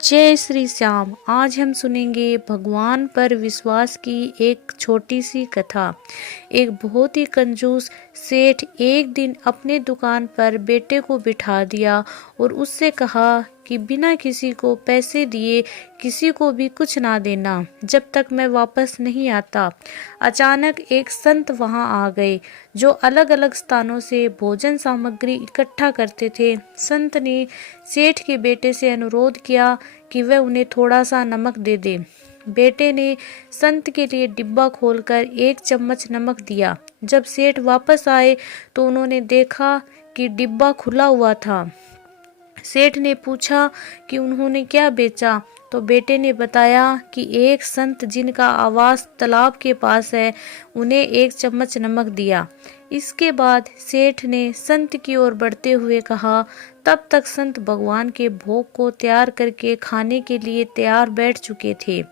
जय श्री श्याम। आज हम सुनेंगे भगवान पर विश्वास की एक छोटी सी कथा। एक बहुत ही कंजूस सेठ एक दिन अपने दुकान पर बेटे को बिठा दिया और उससे कहा कि बिना किसी को पैसे दिए किसी को भी कुछ ना देना जब तक मैं वापस नहीं आता। अचानक एक संत वहां आ गए जो अलग अलग स्थानों से भोजन सामग्री इकट्ठा करते थे। संत ने सेठ के बेटे से अनुरोध किया कि वह उन्हें थोड़ा सा नमक दे दे। बेटे ने संत के लिए डिब्बा खोलकर 1 चम्मच नमक दिया। जब सेठ वापस आए तो उन्होंने देखा कि डिब्बा खुला हुआ था। सेठ ने पूछा कि उन्होंने क्या बेचा, तो बेटे ने बताया कि एक संत जिनका आवास तालाब के पास है उन्हें 1 चम्मच नमक दिया। इसके बाद सेठ ने संत की ओर बढ़ते हुए कहा। तब तक संत भगवान के भोग को तैयार करके खाने के लिए तैयार बैठ चुके थे।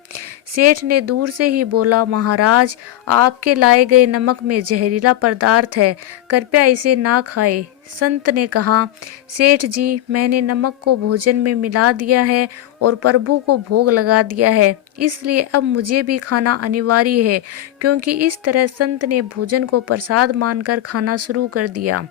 सेठ ने दूर से ही बोला, महाराज, आपके लाए गए नमक में जहरीला पदार्थ है, कृपया इसे ना खाएं। संत ने कहा, सेठ जी, मैंने नमक को भोजन में मिला दिया है और प्रभु को भोग लगा दिया है, इसलिए अब मुझे भी खाना अनिवार्य है। क्योंकि इस तरह संत ने भोजन को प्रसाद मानकर खाना शुरू कर दिया।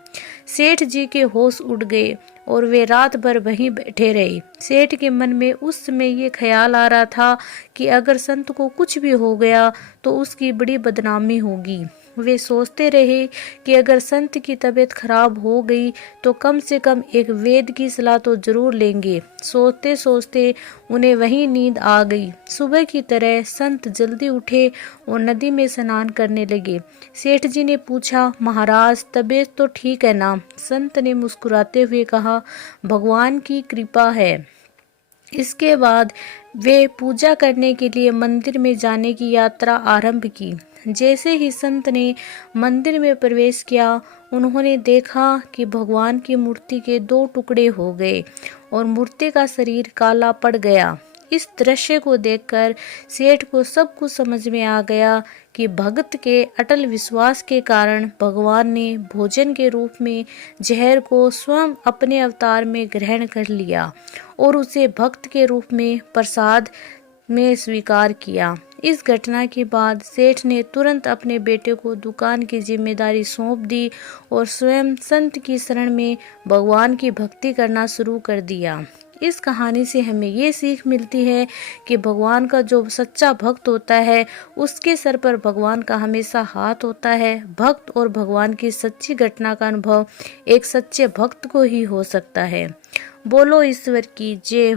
सेठ जी के होश उड़ गए और वे रात भर वहीं बैठे रहे। सेठ के मन में उस समय ये ख्याल आ रहा था कि अगर संत को कुछ भी हो गया तो उसकी बड़ी बदनामी होगी। वे सोचते रहे कि अगर संत की तबीयत खराब हो गई तो कम से कम एक वैद्य की सलाह तो जरूर लेंगे। सोचते सोचते उन्हें वहीं नींद आ गई। सुबह की तरह संत जल्दी उठे और नदी में स्नान करने लगे। सेठ जी ने पूछा, महाराज, तबीयत तो ठीक है ना? संत ने मुस्कुराते हुए कहा, भगवान की कृपा है। इसके बाद वे पूजा करने के लिए मंदिर में जाने की यात्रा आरंभ की। जैसे ही संत ने मंदिर में प्रवेश किया, उन्होंने देखा कि भगवान की मूर्ति के 2 टुकड़े हो गए और मूर्ति का शरीर काला पड़ गया। इस दृश्य को देखकर सेठ को सब कुछ समझ में आ गया कि भक्त के अटल विश्वास के कारण भगवान ने भोजन के रूप में जहर को स्वयं अपने अवतार में ग्रहण कर लिया और उसे भक्त के रूप में प्रसाद में स्वीकार किया। इस घटना के बाद सेठ ने तुरंत अपने बेटे को दुकान की जिम्मेदारी सौंप दी और स्वयं संत की शरण में भगवान की भक्ति करना शुरू कर दिया। इस कहानी से हमें ये सीख मिलती है कि भगवान का जो सच्चा भक्त होता है उसके सर पर भगवान का हमेशा हाथ होता है। भक्त और भगवान की सच्ची घटना का अनुभव एक सच्चे भक्त को ही हो सकता है। बोलो ईश्वर की जय हो।